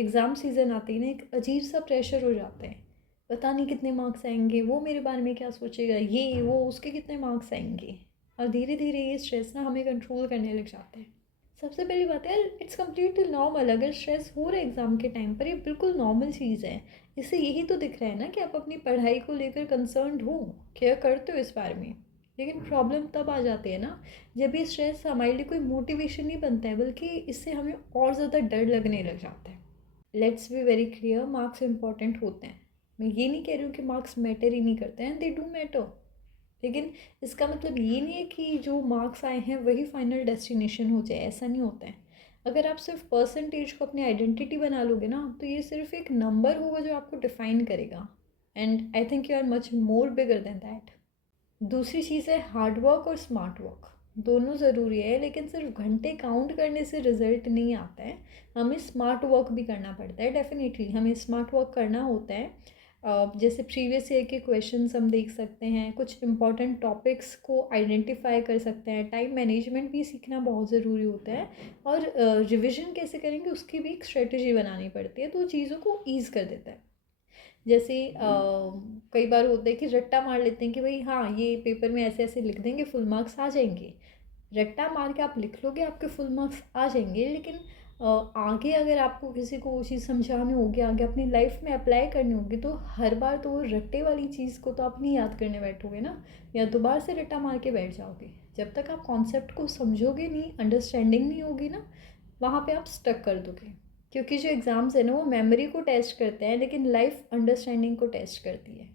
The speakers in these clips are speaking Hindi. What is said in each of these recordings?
एग्ज़ाम सीज़न आते ही ना एक अजीब सा प्रेशर हो जाता है। पता नहीं कितने मार्क्स आएँगे, वो मेरे बारे में क्या सोचेगा, ये वो उसके कितने मार्क्स आएँगे। और धीरे-धीरे ये स्ट्रेस ना हमें कंट्रोल करने लग जाता है। सबसे पहली बात है, इट्स कंप्लीटली नॉर्मल। अगर स्ट्रेस हो रहा है एग्ज़ाम के टाइम पर, ये बिल्कुल नॉर्मल चीज़ है। इससे यही तो दिख रहा है ना कि आप अपनी पढ़ाई को लेकर कंसर्न्ड हो, केयर करते हो इस बारे में। लेकिन प्रॉब्लम तब आ जाती है ना, जब ये स्ट्रेस हमारे लिए कोई मोटिवेशन नहीं बनता है, बल्कि इससे हमें और ज़्यादा डर लगने लग जाता है। Let's be very clear, marks important होते हैं। मैं ये नहीं कह रही हूँ कि मार्क्स मैटर ही नहीं करते हैं, दे डू मैटर। लेकिन इसका मतलब ये नहीं है कि जो मार्क्स आए हैं वही फाइनल डेस्टिनेशन हो जाए, ऐसा नहीं होता है। अगर आप सिर्फ परसेंटेज को अपनी आइडेंटिटी बना लोगे ना, तो ये सिर्फ एक नंबर होगा जो आपको डिफाइन करेगा। And I think you are much more bigger than that. दूसरी चीज़ है हार्ड वर्क और स्मार्ट वर्क। दोनों ज़रूरी है, लेकिन सिर्फ घंटे काउंट करने से रिजल्ट नहीं आता है। हमें स्मार्ट वर्क भी करना पड़ता है। डेफिनेटली हमें स्मार्ट वर्क करना होता है। जैसे प्रीवियस ईयर के क्वेश्चंस हम देख सकते हैं, कुछ इंपॉर्टेंट टॉपिक्स को आइडेंटिफाई कर सकते हैं। टाइम मैनेजमेंट भी सीखना बहुत ज़रूरी होता है। और रिविज़न कैसे करेंगे उसकी भी एक स्ट्रेटजी बनानी पड़ती है, तो चीज़ों को ईज़ कर देता है। जैसे कई बार होता है कि रट्टा मार लेते हैं कि भाई हाँ, ये पेपर में ऐसे ऐसे लिख देंगे, फुल मार्क्स आ जाएंगे। रट्टा मार के आप लिख लोगे, आपके फुल मार्क्स आ जाएंगे। लेकिन आगे अगर आपको किसी को वो चीज़ समझानी होगी, आगे अपनी लाइफ में अप्लाई करनी होगी, तो हर बार तो वो रट्टे वाली चीज़ को तो आप नहीं याद करने बैठोगे ना, या दोबारा से रट्टा मार के बैठ जाओगे। जब तक आप कॉन्सेप्ट को समझोगे नहीं, अंडरस्टैंडिंग नहीं होगी ना, वहाँ पे आप स्टक कर दोगे। क्योंकि जो एग्ज़ाम्स है ना, वो मेमोरी को टेस्ट करते हैं, लेकिन लाइफ अंडरस्टैंडिंग को टेस्ट करती है।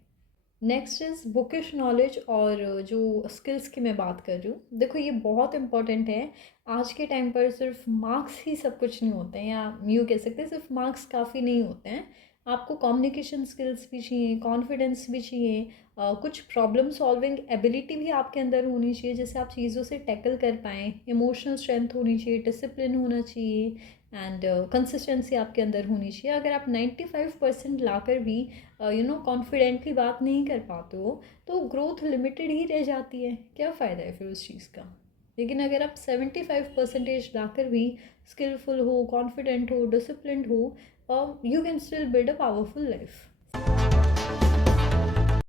नेक्स्ट इज़ बुकिश नॉलेज और जो स्किल्स की मैं बात कर रही हूँ। देखो ये बहुत इंपॉर्टेंट है। आज के टाइम पर सिर्फ मार्क्स ही सब कुछ नहीं होते हैं, या यूँ कह सकते हैं सिर्फ मार्क्स काफ़ी नहीं होते हैं। आपको कम्युनिकेशन स्किल्स भी चाहिए, कॉन्फिडेंस भी चाहिए, कुछ प्रॉब्लम सॉल्विंग एबिलिटी भी आपके अंदर होनी चाहिए, जैसे आप चीज़ों से टैकल कर पाएँ। इमोशनल स्ट्रेंथ होनी चाहिए, डिसिप्लिन होना चाहिए, एंड कंसिस्टेंसी आपके अंदर होनी चाहिए। अगर आप 95% लाकर भी कॉन्फिडेंटली बात नहीं कर पाते हो, तो ग्रोथ लिमिटेड ही रह जाती है। क्या फ़ायदा है फिर उस चीज़ का। लेकिन अगर आप 75% लाकर भी स्किलफुल हो, कॉन्फिडेंट हो, डिसिप्लिन्ड हो, you can still build a powerful life.